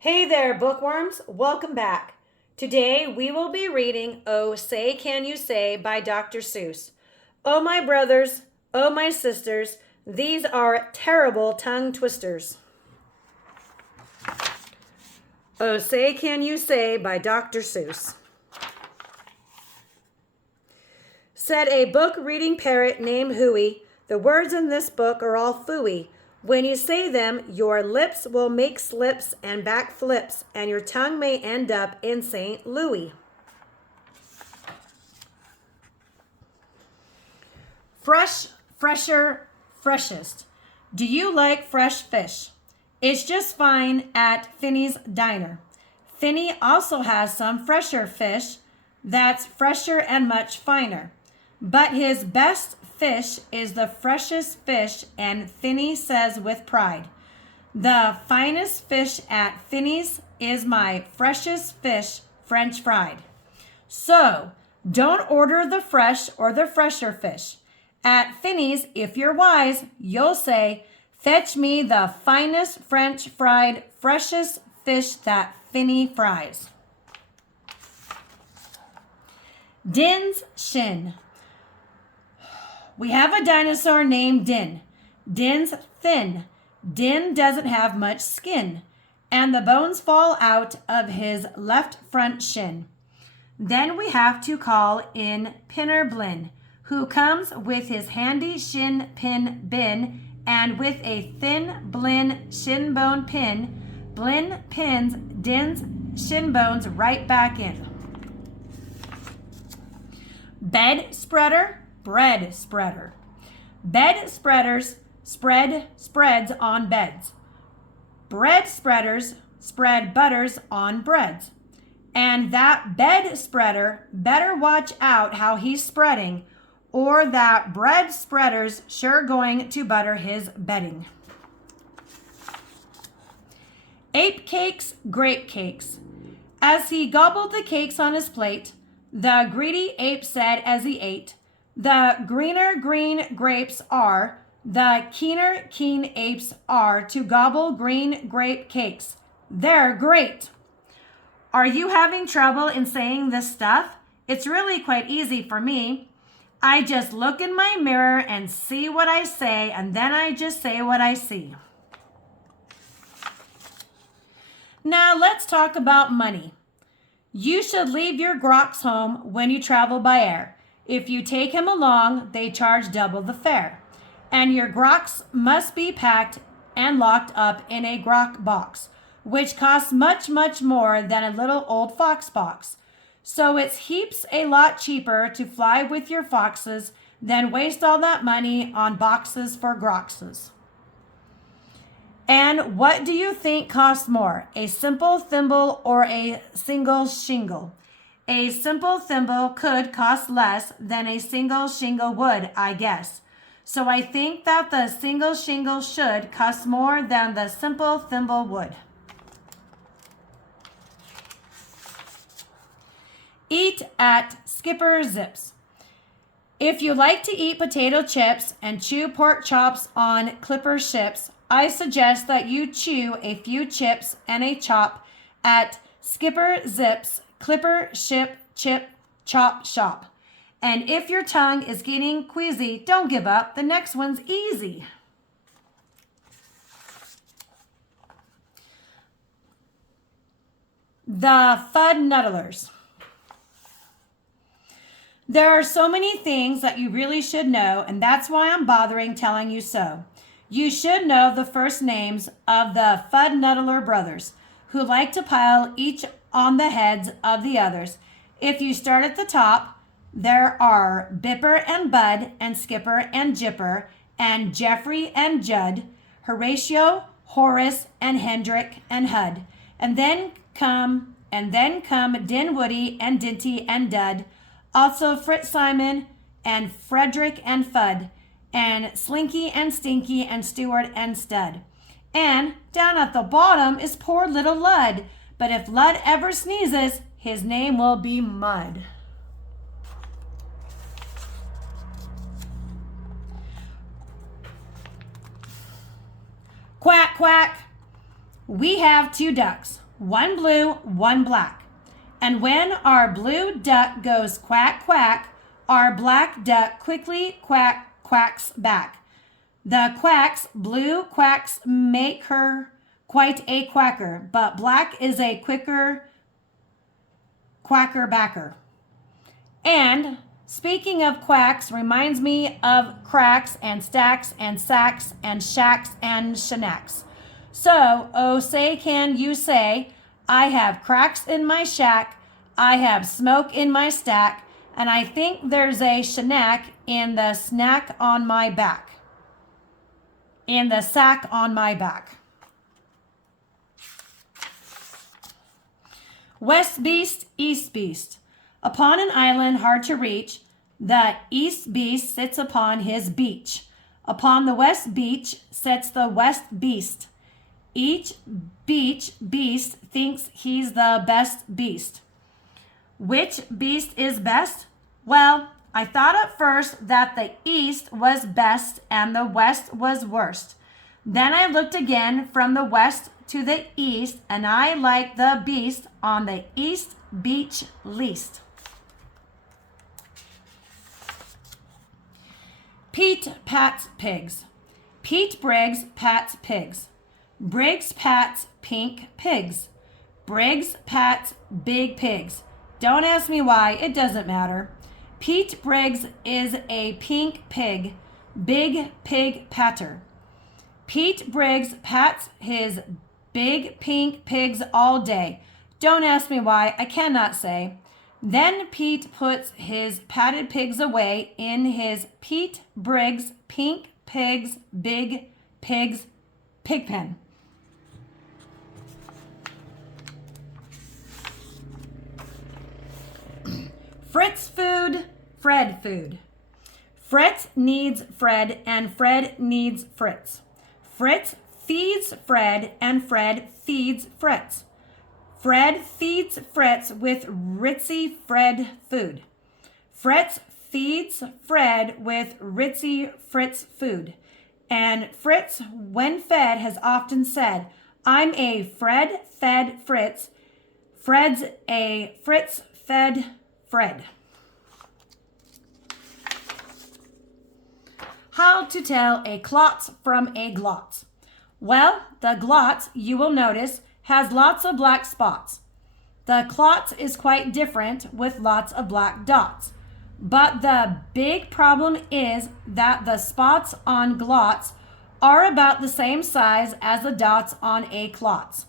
Hey there, bookworms. Welcome back. Today we will be reading Oh Say Can You Say by Dr. Seuss. Oh my brothers, oh my sisters, these are terrible tongue twisters. Oh Say Can You Say by Dr. Seuss. Said a book reading parrot named Hooey, the words in this book are all phooey. When you say them, your lips will make slips and back flips, and your tongue may end up in St. Louis. Fresh, fresher, freshest. Do you like fresh fish? It's just fine at Finney's Diner. Finney also has some fresher fish that's fresher and much finer. But his best fish is the freshest fish, and Finney says with pride, the finest fish at Finney's is my freshest fish, French fried. So, don't order the fresh or the fresher fish. At Finney's, if you're wise, you'll say, fetch me the finest French fried, freshest fish that Finney fries. Din's Shin. We have a dinosaur named Din. Din's thin. Din doesn't have much skin, and the bones fall out of his left front shin. Then we have to call in Pinner Blinn, who comes with his handy shin pin bin, and with a thin Blinn shin bone pin, Blinn pins Din's shin bones right back in. Bed spreader, bread spreader. Bed spreaders spread spreads on beds. Bread spreaders spread butters on breads. And that bed spreader better watch out how he's spreading, or that bread spreader's sure going to butter his bedding. Ape cakes, grape cakes. As he gobbled the cakes on his plate, the greedy ape said as he ate, the greener green grapes are, the keener keen apes are to gobble green grape cakes. They're great. Are you having trouble in saying this stuff? It's really quite easy for me. I just look in my mirror and see what I say, and then I just say what I see. Now let's talk about money. You should leave your groks home when you travel by air. If you take him along, they charge double the fare. And your groks must be packed and locked up in a grok box, which costs much, much more than a little old fox box. So it's heaps a lot cheaper to fly with your foxes than waste all that money on boxes for grokses. And what do you think costs more, a simple thimble or a single shingle? A simple thimble could cost less than a single shingle would, I guess. So I think that the single shingle should cost more than the simple thimble would. Eat at Skipper Zips. If you like to eat potato chips and chew pork chops on clipper ships, I suggest that you chew a few chips and a chop at Skipper Zips Clipper Ship Chip Chop Shop. And if your tongue is getting queasy, don't give up. The next one's easy. The FUD Nuddlers. There are so many things that you really should know, and that's why I'm bothering telling you so. You should know the first names of the FUD Nuddler brothers, who like to pile each on the heads of the others. If you start at the top, there are Bipper and Bud and Skipper and Jipper and Jeffrey and Judd, Horatio, Horace and Hendrick and Hud. And then come Dinwoody and Dinty and Dud, also Fritz Simon and Frederick and Fudd, and Slinky and Stinky and Stewart and Stud. And down at the bottom is poor little Lud, but if Lud ever sneezes, his name will be Mud. Quack, quack. We have 2 ducks. one blue, one black. And when our blue duck goes quack, quack, our black duck quickly quacks back. The quacks, blue quacks make her quite a quacker, but black is a quicker quacker backer. And speaking of quacks reminds me of cracks and stacks and sacks and shacks and shanacks. So, oh say can you say, I have cracks in my shack, I have smoke in my stack, and I think there's a shanack in the snack on my back. In the sack on my back. West beast, east beast. Upon an island hard to reach, the east beast sits upon his beach. Upon the west beach sits the west beast. Each beach beast thinks he's the best beast. Which beast is best? Well, I thought at first that the east was best and the west was worst. Then I looked again from the west to the east, and I like the beast on the east beach least. Pete pats pigs. Pete Briggs pats pigs. Briggs pats pink pigs. Briggs pats big pigs. Don't ask me why, it doesn't matter. Pete Briggs is a pink pig, big pig patter. Pete Briggs pats his big pink pigs all day. Don't ask me why, I cannot say. Then Pete puts his patted pigs away in his Pete Briggs pink pigs, big pigs pig pen. Fritz Food, Fred Food. Fritz needs Fred and Fred needs Fritz. Fritz feeds Fred and Fred feeds Fritz. Fred feeds Fritz with ritzy Fred food. Fritz feeds Fred with ritzy Fritz food. And Fritz, when fed, has often said, I'm a Fred fed Fritz. Fred's a Fritz fed Fred. How to tell a clot from a glot. Well, the glot, you will notice, has lots of black spots. The clot is quite different with lots of black dots. But the big problem is that the spots on glots are about the same size as the dots on a clot.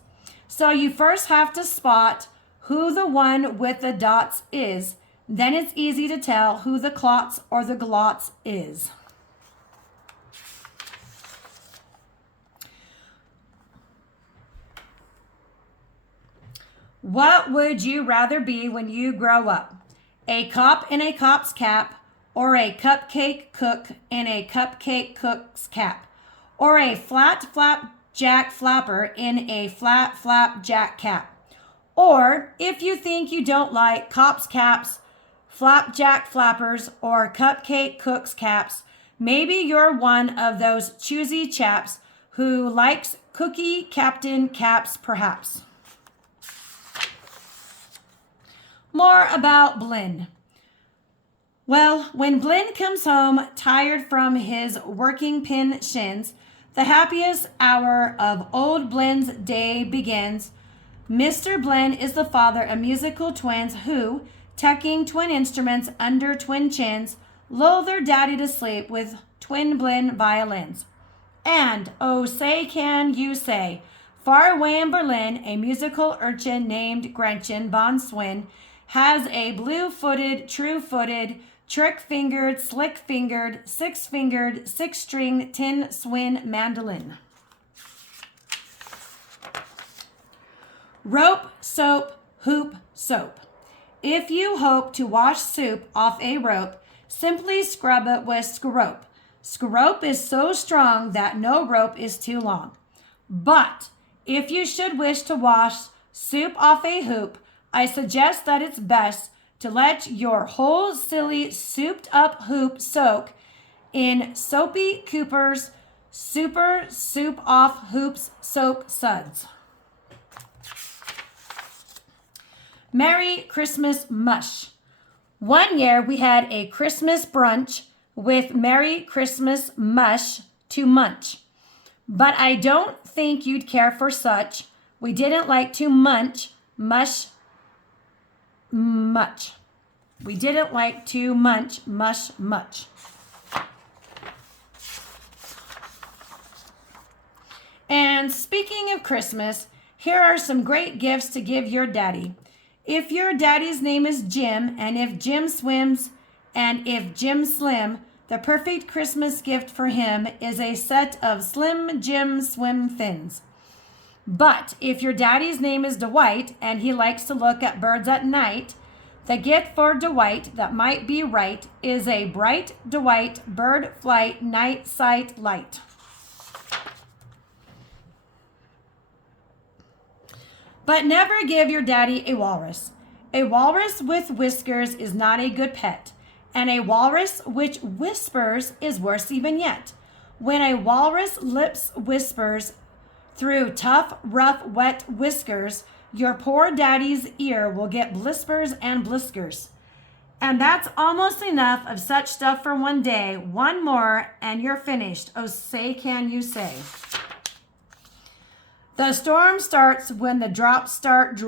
So you first have to spot who the one with the dots is. Then it's easy to tell who the clots or the glots is. What would you rather be when you grow up? A cop in a cop's cap, or a cupcake cook in a cupcake cook's cap, or a flat flap jack flapper in a flat flap jack cap? Or if you think you don't like cops' caps, flapjack flappers, or cupcake cooks' caps, maybe you're one of those choosy chaps who likes cookie captain caps perhaps. More about Blinn. Well, when Blinn comes home tired from his working pin shins, the happiest hour of old Blinn's day begins. Mr. Blinn is the father of musical twins who, tucking twin instruments under twin chins, lull their daddy to sleep with twin Blinn violins. And, oh say can you say, far away in Berlin, a musical urchin named Gretchen von Swin has a blue-footed, true-footed, trick-fingered, slick-fingered, six-fingered, six-string tin swin mandolin. Rope, soap, hoop, soap. If you hope to wash soup off a rope, simply scrub it with scrope. Scrope is so strong that no rope is too long. But if you should wish to wash soup off a hoop, I suggest that it's best to let your whole silly souped up hoop soak in Soapy Cooper's Super Soup Off Hoops Soap Suds. Merry Christmas, Mush. One year we had a Christmas brunch with Merry Christmas Mush to munch. But I don't think you'd care for such. We didn't like to munch mush much. We didn't like to munch mush much. And speaking of Christmas, here are some great gifts to give your daddy. If your daddy's name is Jim, and if Jim swims, and if Jim slim, the perfect Christmas gift for him is a set of Slim Jim swim fins. But if your daddy's name is Dwight, and he likes to look at birds at night, the gift for Dwight that might be right is a bright Dwight bird flight night sight light. But never give your daddy a walrus. A walrus with whiskers is not a good pet, and a walrus which whispers is worse even yet. When a walrus lips whispers through tough, rough, wet whiskers, your poor daddy's ear will get blispers and bliskers. And that's almost enough of such stuff for one day. One more and you're finished. Oh, say can you say. The storm starts when the drops start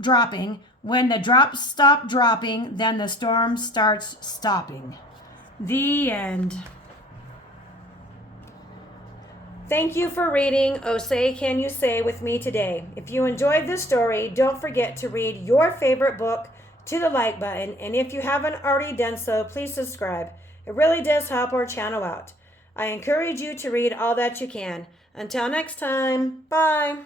dropping. When the drops stop dropping, then the storm starts stopping. The end. Thank you for reading Oh Say Can You Say with me today. If you enjoyed this story, don't forget to read your favorite book to the like button. And if you haven't already done so, please subscribe. It really does help our channel out. I encourage you to read all that you can. Until next time, bye.